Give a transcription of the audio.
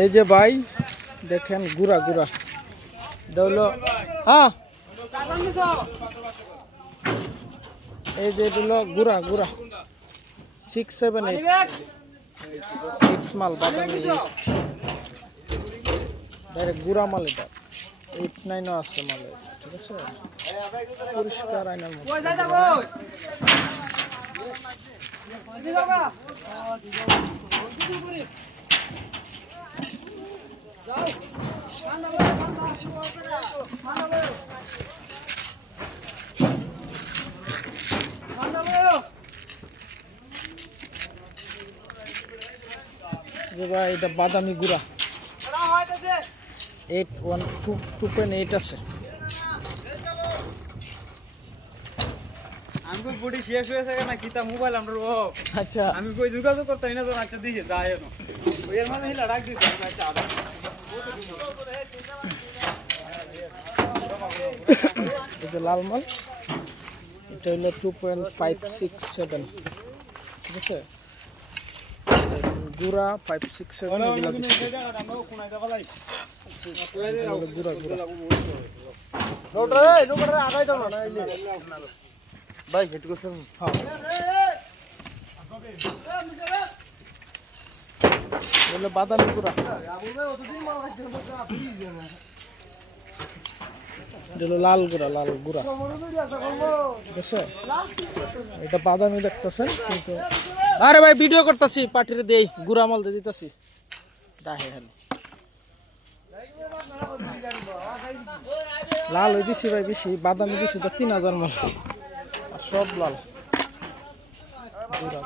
এই যে ভাই দেখেন গুড়া গুড়া হলো হ্যাঁ এই যে হলো গুড়া গুড়া 6, 7, 8 মাল বাদামি ডাইরেক্ট গুড়া মাল এটা 8, 9 আছে মালে ঠিক আছে পরিষ্কার আয়নার মতো এটা বাদামি গুড়া 2.8 আছে আমি বডি শেষ হয়েছে না কিতা মোবাইল আমরা আচ্ছা আমি কই যোগাযোগ করতে না তো আচ্ছা দিছে যায় না ওই এর মানে হিলা রাখ দিছে আচ্ছা এটা লাল মাল এটা হলো 2.567 ঠিক আছে গুড়া 567 এগুলো গুড়া গুড়া লোটারে আগাই দাও না ভাই হেটু করছেন হ্যাঁ বলে বাদামি গুড়া এটা লাল গুড়া ঠিক আছে এটা বাদামি দেখতেছেন কিন্তু আরে ভাই ভিডিও করতেছি পার্টিরে দেই গুড়া মাল দিয়ে দিতেছি ডাহে হেন লাল হয়ে দিছি ভাই বেশি বাদামি দিছি তো 3000 মাল আর সব লাল গুড়া